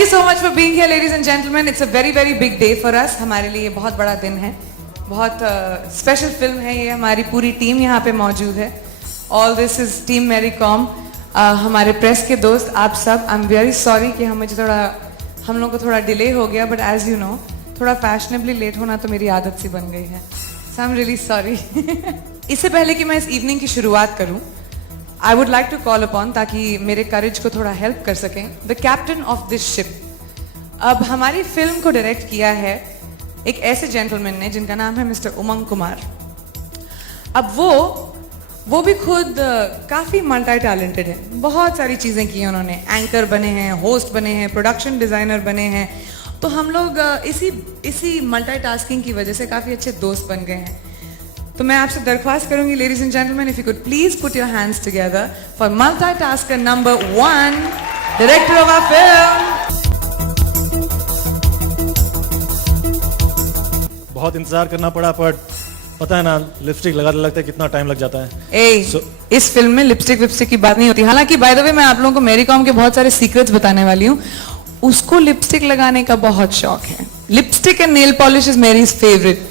Thank you so much for being here, ladies and gentlemen. It's a very, very big day for us. हमारे लिए ये बहुत बड़ा दिन है. बहुत स्पेशल फिल्म है ये. हमारी पूरी टीम यहाँ पे मौजूद है. All this is Team Mary Com. हमारे प्रेस के दोस्त आप सब. I'm very sorry कि हम लोग को थोड़ा डिले हो गया, but as you know, थोड़ा फैशनेबली लेट होना तो मेरी आदत सी बन गई है. So I'm really sorry. इससे पहले कि मैं इस इवनिंग की शुरुआत करूं, I would like to call upon, ताकि मेरे करेज को थोड़ा हेल्प कर सकें, the captain of this ship. अब हमारी फिल्म को डायरेक्ट किया है एक ऐसे जेंटलमैन ने जिनका नाम है मिस्टर उमंग कुमार. अब वो भी खुद काफ़ी मल्टी टैलेंटेड है. बहुत सारी चीज़ें की हैं उन्होंने. एंकर बने हैं, होस्ट बने हैं, प्रोडक्शन डिज़ाइनर बने हैं. तो हम लोग इसी मल्टीटास्किंग की वजह से काफ़ी अच्छे दोस्त बन गए हैं. तो मैं आपसे दरख्वास्त करूंगी, ladies and gentleman, if you could please put your hands together for multitasker number 1, director of our film. बहुत इंतजार करना पड़ा, पर पता है ना, लिपस्टिक लगाते लगता है कितना टाइम लग जाता है. इस फिल्म में लिपस्टिक विपस्टिक की बात नहीं होती. हालांकि बाय द वे मैं आप लोगों को मैरी कॉम के बहुत सारे सीक्रेट्स बताने वाली हूँ. उसको लिपस्टिक लगाने का बहुत शौक है. Lipstick and nail polish is Mary's favourite.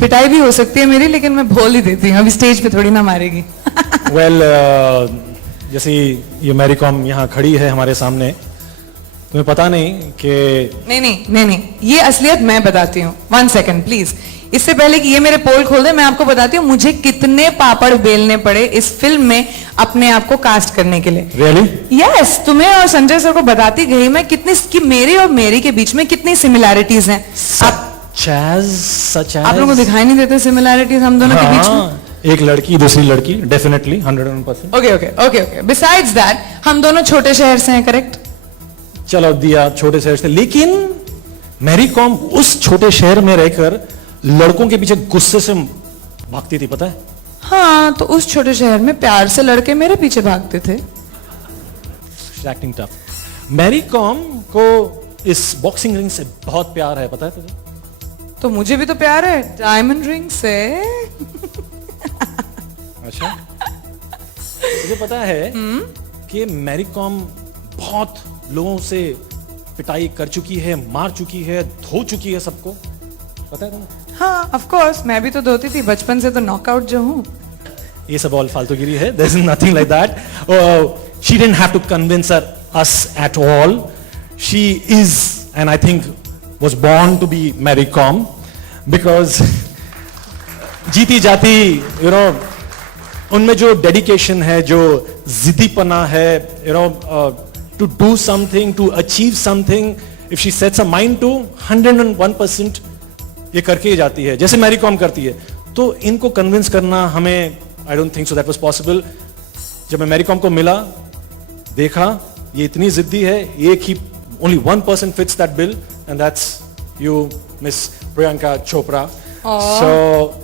पिटाई भी हो सकती है मेरी, लेकिन मैं बोल ही देती हूँ. अभी स्टेज पे थोड़ी ना मारेगी. वेल, जैसे ये मैरी कॉम यहाँ खड़ी है हमारे सामने, तुम्हें पता नहीं कि नहीं, ये असलियत मैं बताती हूँ. 1 सेकंड प्लीज. इससे पहले कि ये मेरे पोल खोल दे, मैं आपको बताती हूँ मुझे कितने पापड़ बेलने पड़े इस फिल्म में अपने आप को कास्ट करने के लिए. Really? Yes, तुम्हें और संजय सर को बताती गई मैं कि मेरे और मेरी के बीच में कितनी सिमिलैरिटीज हैं. आप लोगों को दिखाई नहीं देते सिमिलैरिटीज हम दोनों के बीच में? एक लड़की दूसरी लड़की, डेफिनेटली 100%. ओके. बिसाइड्स दैट हम दोनों छोटे शहर से हैं, करेक्ट? चलो दिया, छोटे शहर से, लेकिन मैरी कॉम उस छोटे शहर में रहकर लड़कों के पीछे गुस्से से भागती थी, पता है? हाँ, तो उस छोटे शहर में प्यार से लड़के मेरे पीछे भागते थे. Acting tough. मैरी कॉम को इस बॉक्सिंग रिंग से बहुत प्यार है, पता है तुझे? तो मुझे भी तो प्यार है डायमंड रिंग से. अच्छा, मुझे पता है कि मैरी कॉम बहुत लोगों से पिटाई कर चुकी है, मार चुकी है, धो चुकी है सबको, पता है तुम्हें? हाँ, ऑफ कोर्स. मैं भी तो धोती थी बचपन से, तो नॉकआउट जो हूँ. ये सब ऑल फालतूगिरी है. There is nothing like that. She didn't have to convince us at all. She is, and I think was born to be Mary Com, because जीती जाती, उनमें जो डेडिकेशन है, जो जिद्दीपना है, to do something, to achieve something, if she sets a mind to, 101% ये करके ही जाती है, जैसे मैरी कॉम करती है. तो इनको कन्विंस करना हमें, I don't think so that was possible. जब मैं मैरी कॉम को मिला, देखा ये इतनी जिद्दी है, एक ही only 1% fits that bill, and that's you, Miss Priyanka Chopra. So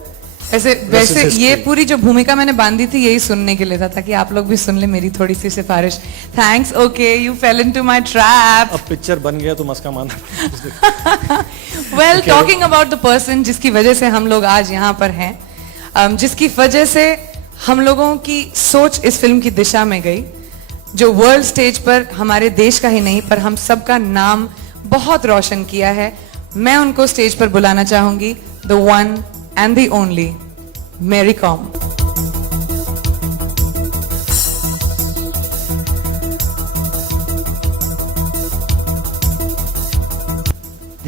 वैसे ये पूरी जो भूमिका मैंने बांधी थी यही सुनने के लिए था, ताकि आप लोग भी सुन ले मेरी थोड़ी सी सिफारिश. Thanks. Okay, you fail into my trap. अब पिक्चर बन गया तो मस्का मारना. Well, talking about the person जिसकी वजह से हम लोग आज यहाँ पर हैं, जिसकी वजह से हम लोगों की सोच इस फिल्म की दिशा में गई, जो वर्ल्ड स्टेज पर हमारे देश का ही नहीं पर हम सबका नाम बहुत रोशन किया है, मैं उनको स्टेज पर बुलाना चाहूंगी. The one and the only Mary Kom.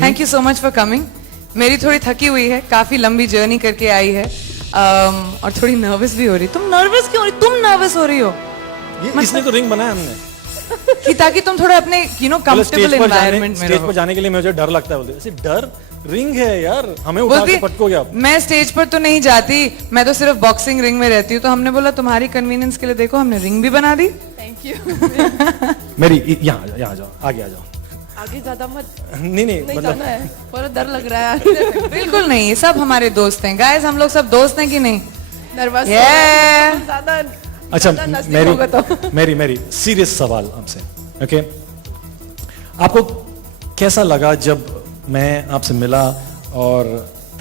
Thank you so much for coming. मेरी थोड़ी थकी हुई है, काफी लंबी जर्नी करके आई है, और थोड़ी नर्वस भी हो रही. तुम नर्वस क्यों हो रही? तुम नर्वस हो रही हो? इसने तो रिंग बनाया हमने कि ताकि तुम थोड़ा अपने कंफर्टेबल एनवायरनमेंट में रहो. स्टेज पर जाने के लिए मुझे डर लगता है. बोलते ऐसे डर, रिंग है यार, हमें उठा के पटकोगे आप. मैं स्टेज पर तो नहीं जाती, मैं तो सिर्फ बॉक्सिंग रिंग में रहती हूँ. तो हमने बोला तुम्हारी कन्वीनियंस के लिए देखो, हमने रिंग भी बना दी. Thank you. मेरी यहाँ जाओ, आगे आ जाओ. आगे ज्यादा मत. नहीं मतलब जाना है, पर डर लग रहा है. बिल्कुल नहीं, ये सब हमारे दोस्त हैं. गाइस, हम लोग सब दोस्त हैं कि नहीं? नर्वस ज्यादा. अच्छा, मेरी सीरियस सवाल आपसे. ओके, आपको कैसा लगा जब मैं आपसे मिला, और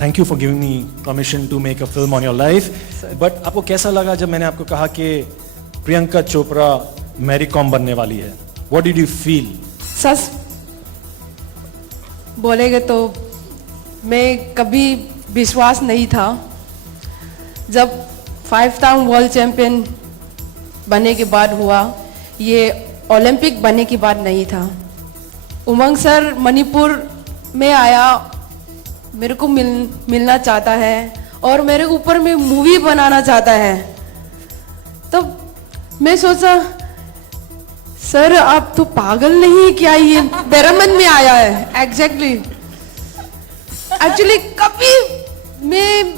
thank you for giving me permission to make a film on your life, but आपको कैसा लगा जब मैंने आपको कहा कि प्रियंका चोपड़ा मैरी कॉम बनने वाली है? What did you feel? बोलेगे तो मैं कभी विश्वास नहीं था जब 5 टाइम वर्ल्ड चैंपियन बनने के बाद हुआ, ये ओलंपिक बनने के बाद नहीं था। उमंग सर मणिपुर में आया, मेरे को मिलना चाहता है और मेरे ऊपर में मूवी बनाना चाहता है। तो मैं सोचा सर आप तो पागल नहीं है क्या, ये मेरे मन में आया है। एग्जैक्टली एक्चुअली कभी मैं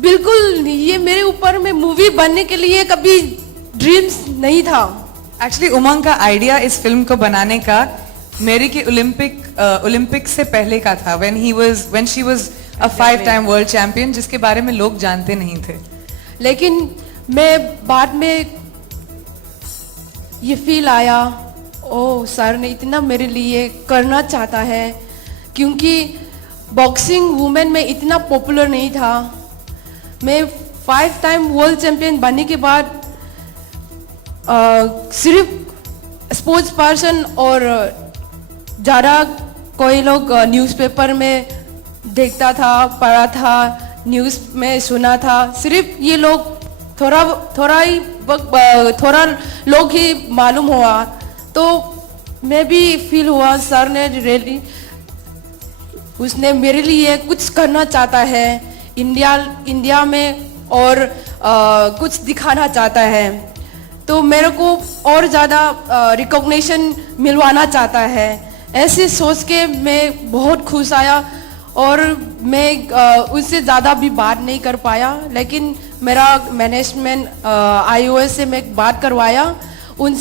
बिल्कुल ये मेरे ऊपर में मूवी बनने के लिए कभी ड्रीम्स नहीं था। एक्चुअली उमंग का आइडिया इस फिल्म को बनाने का मेरी के ओलंपिक से पहले का था, when she was a 5-time world champion, जिसके बारे में लोग जानते नहीं थे। लेकिन मैं बाद में ये फील आया, ओ सर ने इतना मेरे लिए करना चाहता है, क्योंकि बॉक्सिंग वुमेन में इतना पॉपुलर नहीं था। मैं 5 टाइम वर्ल्ड चैंपियन बनने के बाद सिर्फ स्पोर्ट्स पर्सन और ज़्यादा कोई लोग न्यूज़पेपर में देखता था, पढ़ा था, न्यूज़ में सुना था, सिर्फ ये लोग थोड़ा लोग ही मालूम हुआ। तो मैं भी फील हुआ सर ने रियली उसने मेरे लिए कुछ करना चाहता है इंडिया में और कुछ दिखाना चाहता है, तो मेरे को और ज़्यादा रिकॉग्निशन मिलवाना चाहता है। ऐसे सोच के मैं बहुत खुश आया और मैं उससे ज़्यादा भी बात नहीं कर पाया, लेकिन मेरा मैनेजमेंट IOS से मैं बात करवाया, उन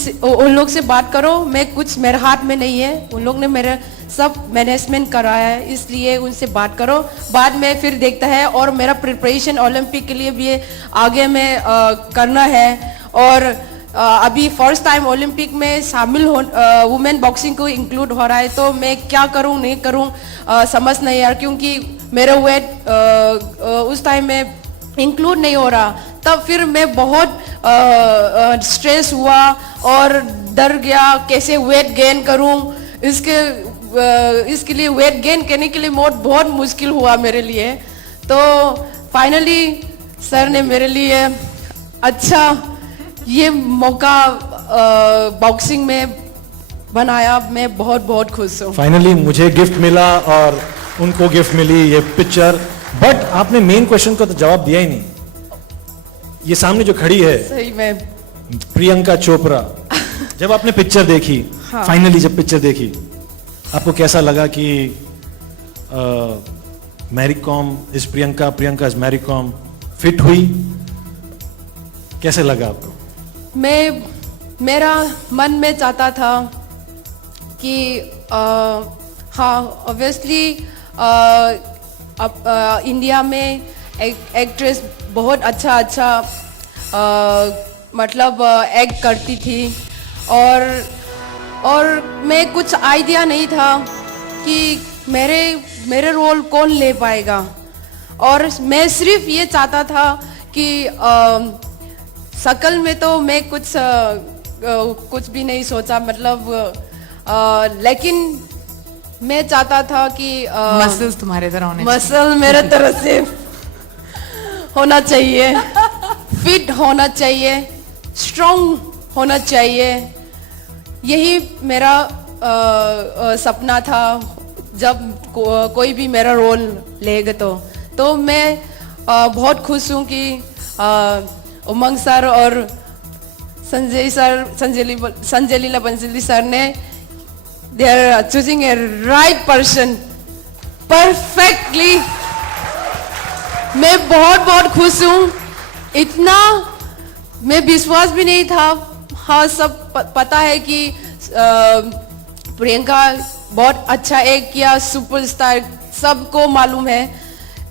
लोग से बात करो, मैं कुछ मेरे हाथ में नहीं है, उन लोग ने मेरे सब मैनेजमेंट कराया है, इसलिए उनसे बात करो, बाद में फिर देखता है। और मेरा प्रिपरेशन ओलंपिक के लिए भी आगे में करना है और अभी फर्स्ट टाइम ओलंपिक में शामिल हो वुमेन बॉक्सिंग को इंक्लूड हो रहा है, तो मैं क्या करूं नहीं करूं समझ नहीं यार, क्योंकि मेरा वेट उस टाइम में इंक्लूड नहीं हो रहा। तब फिर मैं बहुत स्ट्रेस हुआ और डर गया कैसे वेट गेन करूं, इसके लिए वेट गेन करने के लिए बहुत मुश्किल हुआ मेरे लिए। तो फाइनली सर ने मेरे लिए अच्छा ये मौका बॉक्सिंग में बनाया, मैं बहुत खुश हूँ। फाइनली मुझे गिफ्ट मिला और उनको गिफ्ट मिली ये पिक्चर, बट आपने मेन क्वेश्चन का तो जवाब दिया ही नहीं। ये सामने जो खड़ी है सही में प्रियंका चोपड़ा, जब आपने पिक्चर देखी, हाँ। फाइनली जब पिक्चर देखी, आपको कैसा लगा कि Mary Kom is Priyanka, Priyanka is Mary Kom, fit हुई, कैसे लगा आपको? मेरा मन में चाहता था कि हाँ ऑब्वियसली इंडिया में एक्ट्रेस बहुत अच्छा मतलब एक्ट करती थी और मैं कुछ आइडिया नहीं था कि मेरे रोल कौन ले पाएगा, और मैं सिर्फ ये चाहता था कि शकल में तो मैं कुछ भी नहीं सोचा, मतलब लेकिन मैं चाहता था कि मसल्स तुम्हारे तरह होने मसल मेरे तरह से होना चाहिए, फिट होना चाहिए, स्ट्रॉन्ग होना चाहिए। यही मेरा सपना था जब कोई भी मेरा रोल लेगा। तो मैं बहुत खुश हूँ कि उमंग सर और संजय लीला बंसली सर ने they are choosing a right person perfectly. मैं बहुत खुश हूँ, इतना मैं विश्वास भी नहीं था। हाँ सब पता है कि प्रियंका बहुत अच्छा एक्ट किया, सुपरस्टार सबको मालूम है,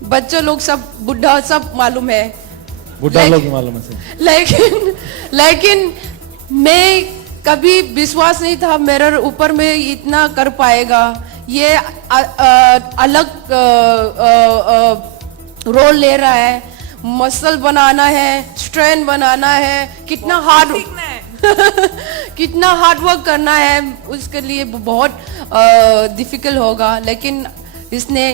बच्चों लोग सब बुढ़ा सब मालूम है, बुढ़ा लोग मालूम है। लेकिन मैं कभी विश्वास नहीं था मेरे ऊपर में इतना कर पाएगा। ये अलग रोल ले रहा है, मसल बनाना है, स्ट्रेंथ बनाना है, कितना हार्ड वर्क करना है, उसके लिए बहुत डिफिकल्ट होगा। लेकिन इसने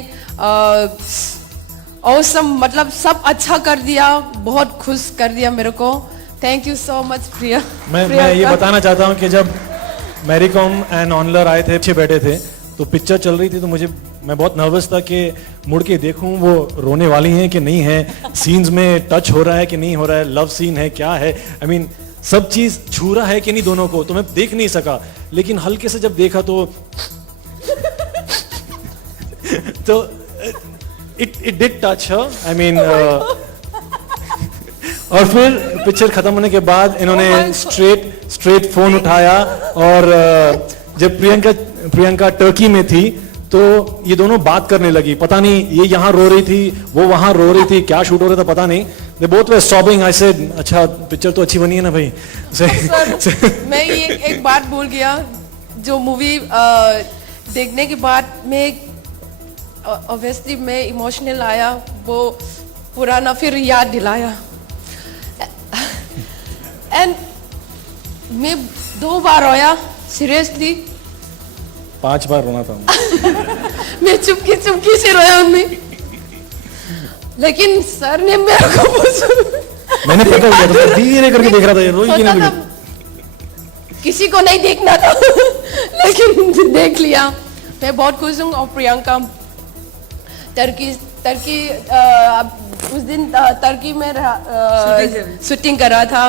औसम मतलब सब अच्छा कर दिया, बहुत खुश कर दिया मेरे को। थैंक यू सो मच प्रिया। मैं ये बताना चाहता हूँ कि जब मैरी कॉम एंड ऑनलर आए थे, पीछे बैठे थे, तो पिक्चर चल रही थी, तो मैं बहुत नर्वस था कि मुड़ के देखूं वो रोने वाली हैं कि नहीं है, सीन्स में टच हो रहा है कि नहीं हो रहा है, लव सीन है क्या है, आई मीन सब चीज छू रहा है कि नहीं दोनों को, तो मैं देख नहीं सका। लेकिन हल्के से जब देखा तो it did touch her, I mean और फिर पिक्चर खत्म होने के बाद इन्होंने स्ट्रेट फोन उठाया और जब प्रियंका टर्की में थी तो ये दोनों बात करने लगी। पता नहीं ये यहाँ रो रही थी, वो वहां रो रही थी, क्या शूट हो रहा था पता नहीं। They both were sobbing. I said अच्छा पिक्चर तो अच्छी बनी है ना भाई। मैं ये एक बात भूल गया, जो मूवी देखने के बाद मैं ऑब्वियसली मैं इमोशनल आया, वो पुराना फिर याद दिलाया। एंड मैं 2 बार रोया, सीरियसली 5 बार रोना था। मैं चुपकी से रोया उनमें, लेकिन सर ने मेरे को मैंने पकड़ लिया था, धीरे करके देख रहा था ये रोई कि नहीं। किसी को नहीं देखना था लेकिन देख लिया। मैं बहुत खुश हूँ। और प्रियंका टर्की उस दिन टर्की में शूटिंग कर रहा था,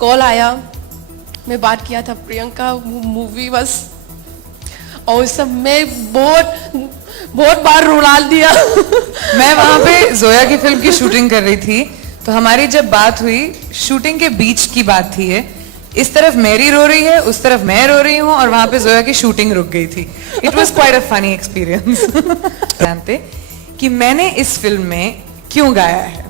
कॉल आया, मैं बात किया था प्रियंका मूवी बस, और सब में बहुत बार रुला दिया। मैं वहां पे जोया की फिल्म की शूटिंग कर रही थी, तो हमारी जब बात हुई, शूटिंग के बीच की बात थी ये, इस तरफ मेरी रो रही है, उस तरफ मैं रो रही हूँ, और वहां पे जोया की शूटिंग रुक गई थी। It was quite a funny experience. जानते कि मैंने इस फिल्म में क्यों गाया है?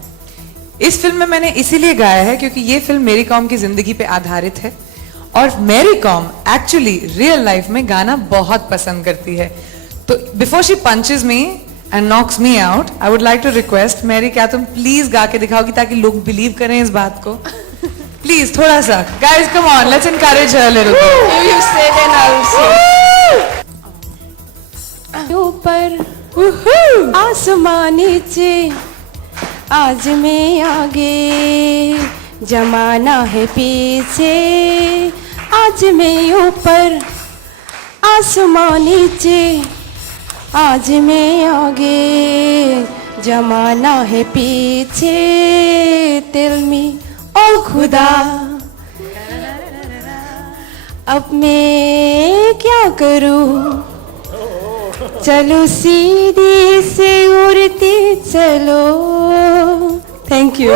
इस फिल्म में मैंने इसीलिए गाया है क्योंकि ये फिल्म मेरी कॉम की जिंदगी पे आधारित है, और मेरी कॉम एक्चुअली रियल लाइफ में गाना बहुत पसंद करती है। तो before she punches me and knocks me out, I would like to request, मेरी क्या तुम प्लीज गा के दिखाओगी ताकि लोग बिलीव करें इस बात को? प्लीज थोड़ा सा, guys come on, let's encourage her little bit. You say then I'll say। ऊपर आसमान नीचे, आज मैं आगे, जमाना है पीछे, आज मैं ऊपर आसमान नीचे, आज मैं आगे, जमाना है पीछे, टेल मी ओ खुदा अब मैं क्या करूं, चलो सीधी से उड़ती चलो। Thank you.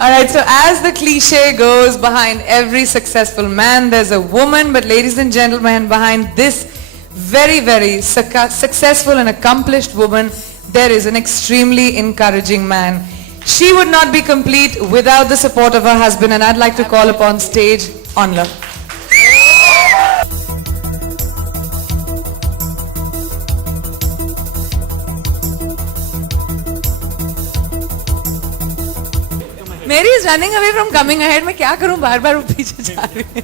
Alright, so as the cliche goes, behind every successful man there's a woman, but ladies and gentlemen, behind this very, very successful and accomplished woman, there is an extremely encouraging man. She would not be complete without the support of her husband, and I'd like to call upon stage Onla. Mary is running away from coming ahead. मैं क्या करूं, बार-बार वो पीछे जा रही है।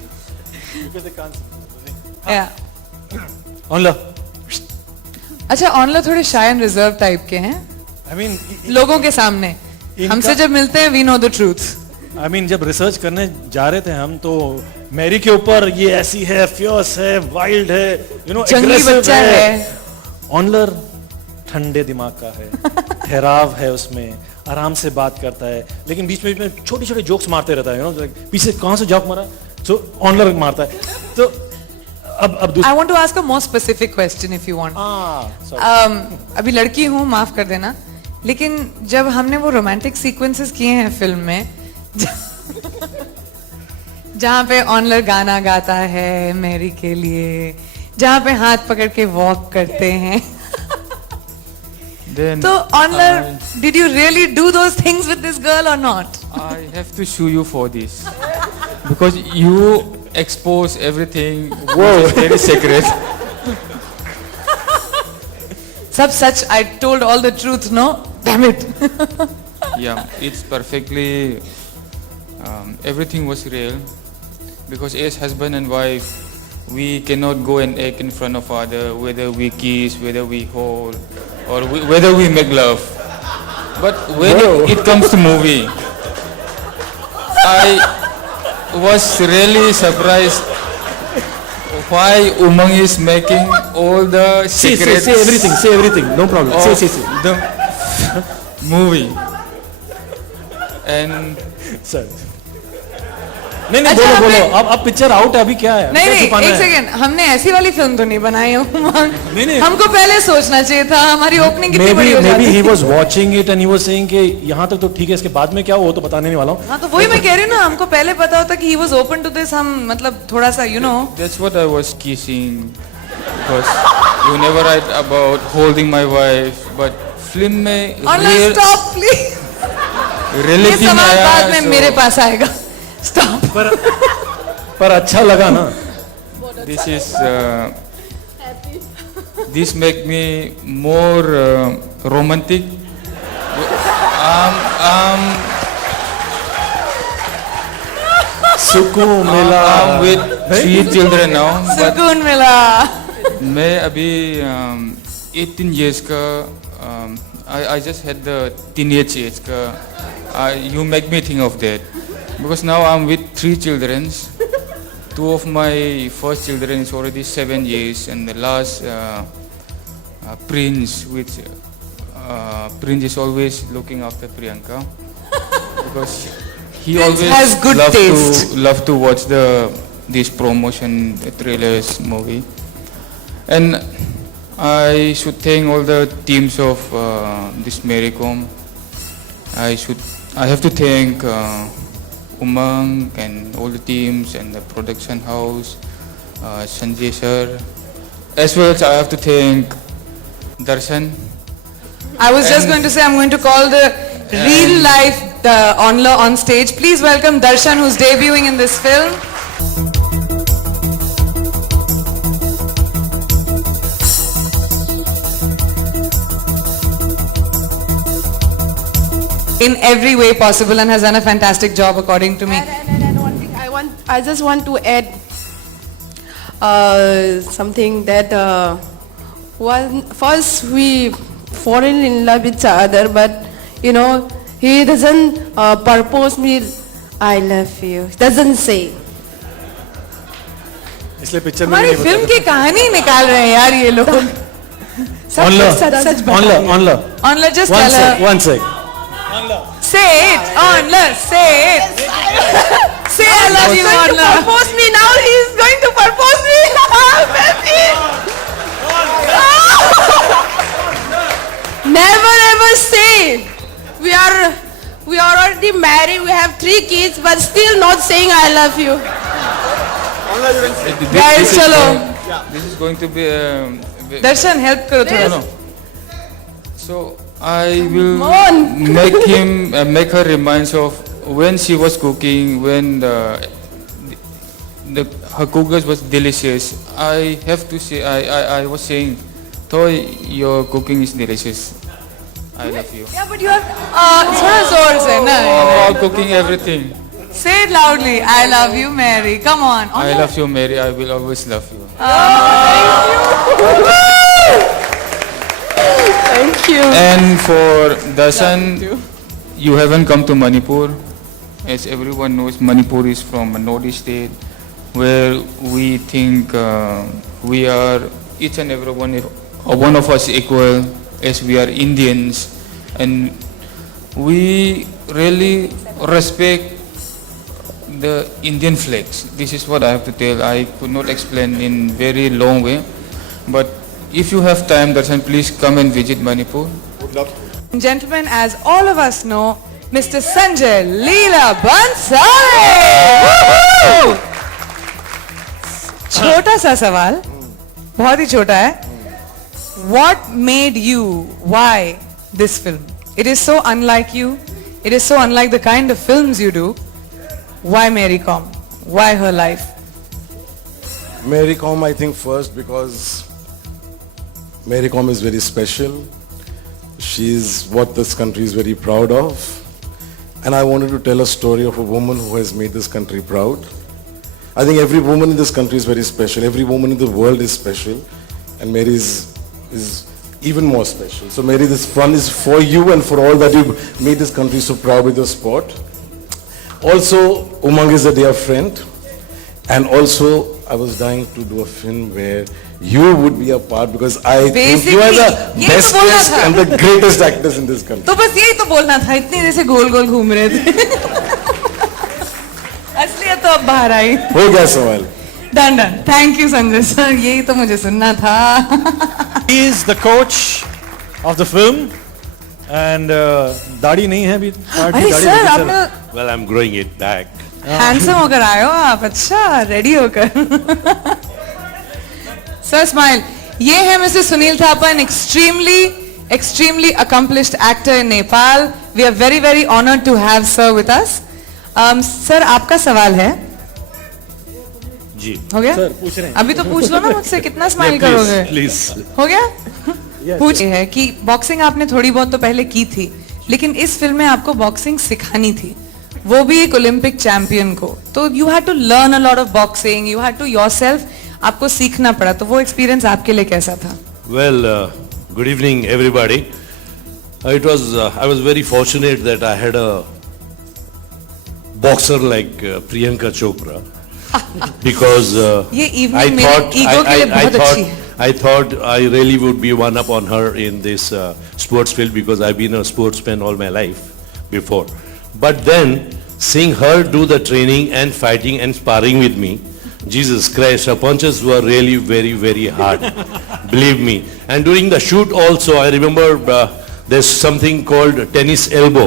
Yeah. ऑनला। अच्छा, ऑनला थोड़े शाय एंड रिजर्व टाइप के हैं। I mean, लोगों के सामने हमसे जब मिलते हैं, we know the truth. I mean, जब रिसर्च करने जा रहे थे हम, तो मैरी के ऊपर ये ऐसी है, फियर्स है, वाइल्ड है, you know, जंगली बच्चा है। ऑनलर ठंडे दिमाग का है, ठहराव है उसमें, आराम से बात करता है, लेकिन बीच में छोटे छोटे जोक्स मारते रहता है, you know, पीछे कहाँ से जोक मारा, so ऑनलर मारता है। तो अब I want to ask a more specific question if you want. अभी लड़की हूँ, माफ कर देना, लेकिन जब हमने वो रोमांटिक सीक्वेंसेस किए हैं फिल्म में, जहाँ पे ऑनलर गाना गाता है मैरी के लिए, जहाँ पे हाथ पकड़ के वॉक करते हैं, तो ऑनलर, did you really do those things with this girl or not? I have to sue you for this because you expose everything which is very secret. सब सच, I told all the truth, no? Damn it. Yeah, it's perfectly everything was real, because as husband and wife, we cannot go and act in front of other, whether we kiss, whether we hold, or whether we make love. But when it comes to movie, I was really surprised why Umang is making all the Say secrets everything, no problem. of Say. the movie. And Sir. नहीं अच्छा, बोलो हमने- अब picture out है, अभी क्या है? नहीं क्या नहीं छुपाना एक है? सेकंड, हमने ऐसी वाली फिल्म तो नहीं बनाई है उमंग। नहीं। हमको पहले सोचना चाहिए था, हमारी ओपनिंग कितनी बड़ी हो Maybe जाती। he was watching it and he was saying कि यहाँ तक तो ठीक है, इसके बाद में क्या हो वो तो बताने नहीं वाला हूँ. हाँ तो वही मैं कह रही हूँ ना, हमको पहले पता होता कि he was open to this, हम मतलब थोड़ा सा that's what I was kissing, because you never write about holding my wife, but film में ऑनलाइन स्टॉप प्लीज, ये reality में सवाल आया, बाद में so मेरे पास आएगा। स्टॉप। पर अच्छा लगा ना. this is this make me more romantic. सुकून मिला. I'm with 3 children now, but सुकून मिला। मैं अभी 18 years का I just had the teenage age का. You make me think of that, because now I'm with 3 children. 2 of my first children is already 7 years, and the last Prince, which Prince is always looking after Priyanka, because he Prince always has good taste. love to watch this promotion trailers movie. And I should thank all the teams of this Maricom. I have to thank Umang and all the teams and the production house, Sanjay sir. As well as I have to thank Darshan. I was just going to say, I'm going to call the real life Onla on stage. Please welcome Darshan, who's debuting in this film. In every way possible, and has done a fantastic job according to me. And one thing I just want to add something that first we fall in love with each other, but he doesn't propose me I love you, doesn't say. इसलिए picture में हमारी नहीं film की कहानी निकाल रहे हैं यार ये लोग। Onla. Onla, just tell her. One sec. Say it, Onla, say it. Say I love you, Going to Onla. propose me now. He is going to propose me. Baby. Never ever say. We are already married. We have 3 kids, but still not saying I love you. Guys, चलो। This is going to be Darshan help करो थोड़ा। no. So I will on. make her reminds of when she was cooking, when her cookers was delicious. I have to say, I was saying, Toy, your cooking is delicious. I love you. Yeah, but you have थोड़ा जोर से ना। All cooking, everything. Say it loudly. I love you, Mary. Come on. I love you, Mary. I will always love you. Thank you. And for Darshan, you haven't come to Manipur. As everyone knows, Manipur is from a northeast state where we think we are each and every one of us equal, as we are Indians, and we really respect the Indian flags. This is what I have to tell. I could not explain in very long way, but if you have time, Darshan, please come and visit Manipur. Gentlemen, as all of us know, Mr. Sanjay Leela Bhansali. छोटा सा सवाल, बहुत ही छोटा है. What made you? Why this film? It is so unlike you. It is so unlike the kind of films you do. Why Mary Com? Why her life? Mary Com, I think first because Mary Com is very special. She's what this country is very proud of. and I wanted to tell a story of a woman who has made this country proud. I think every woman in this country is very special. Every woman in the world is special, and Mary is even more special. So Mary, this fun is for you and for all that you made this country so proud with your sport. Also, Umang is a dear friend, and also I was dying to do a film where you would be a part, because I think you are Basically, the यही तो बोलना bestest था। and the greatest actors in this country. तो बस यही तो बोलना था, इतनी देर से गोल गोल घूम रहे थे। असलियत तो अब बाहर आई। हो गया सवाल। Done done, thank you Sanjay sir, यही तो मुझे सुनना था। He is the coach of the film, and दाढ़ी नहीं है अभी। अरे सर, आपने Well, I'm growing it back. Handsome होकर आए हो आप, अच्छा रेडी होकर। Sir smile. ये है mister Sunil Thapa, an extremely accomplished actor in Nepal. We are very very honored to have sir with us. Sir आपका सवाल है? जी हो गया? सर पूछ रहे हैं। अभी तो पूछ लो ना मुझसे, कितना स्माइल Yeah, please, करोगे? please. हो गया? पूछ है कि बॉक्सिंग आपने थोड़ी बहुत तो पहले की थी, लेकिन इस फिल्म में आपको बॉक्सिंग सिखानी थी, वो भी एक ओलंपिक चैंपियन को। तो you had to learn a lot of boxing, you had to yourself, आपको सीखना पड़ा। तो वो एक्सपीरियंस आपके लिए कैसा था? Well, good evening, everybody. I was very fortunate that I had a boxer like Priyanka Chopra, because ये I इवनिंग मेरे thought ईगो के लिए बहुत अच्छी है। I thought I really would be one up on her in this sports field, because I've been a sportsman all my life before. But then seeing her do the training and fighting and sparring with me, Jesus Christ, her punches were really very, very hard. Believe me. And during the shoot also, I remember there's something called tennis elbow,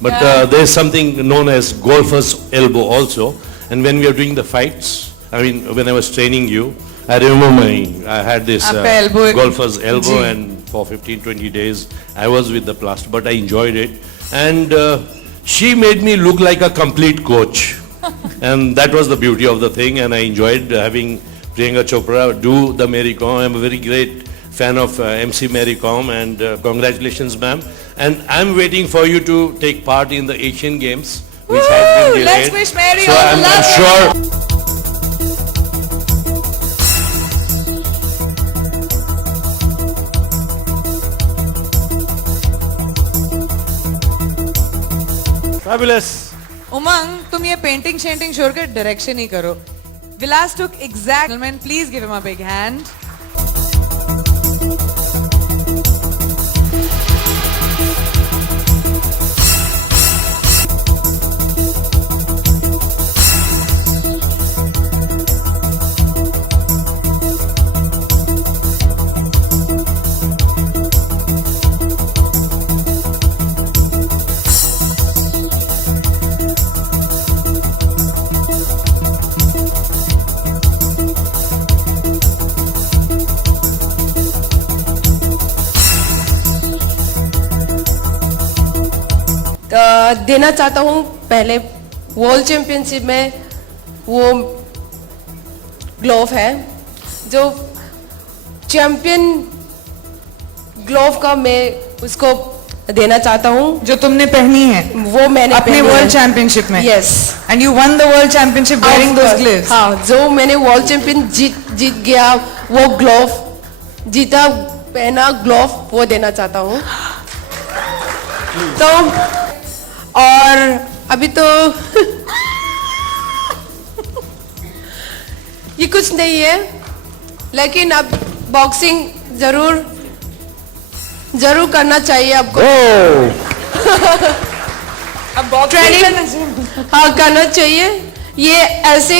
but there's something known as golfer's elbow also. And when we are doing the fights, I mean, when I was training you, I remember I had this आपका elbow- golfer's elbow, ji. and for 15-20 days I was with the plaster, but I enjoyed it. And she made me look like a complete coach. And that was the beauty of the thing, and I enjoyed having Priyanka Chopra do the Mary Kom. I'm a very great fan of MC Mary Kom, and congratulations, ma'am. And I'm waiting for you to take part in the Asian Games, which has been Woo! delayed. Let's wish Mary So all the I'm luck. sure. Fabulous. उमंग, तुम ये painting शेंटिंग छोड़ कर direction ही करो। विलास took exact, please give him a big hand. देना चाहता हूँ पहले world championship में वो ग्लोव है जो चैंपियन ग्लोव का मैं उसको देना चाहता हूँ जो तुमने पहनी है वो मैंने अपने पहनी वर्ल्ड है। चैंपियनशिप में। Yes. And you one the world championship wearing those gloves. हाँ, जो मैंने वर्ल्ड चैंपियन जीत गया वो ग्लोव जीता पहना ग्लोव वो देना चाहता हूँ। तो और अभी तो ये कुछ नहीं है, लेकिन अब बॉक्सिंग जरूर करना चाहिए आपको। अब बॉक्सिंग ट्रेनिंग हाँ करना चाहिए। ये ऐसे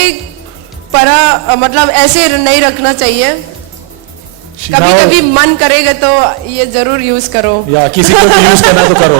मतलब ऐसे नहीं रखना चाहिए। कभी कभी मन करेगा तो ये जरूर यूज करो। या किसी को भी यूज करना तो करो।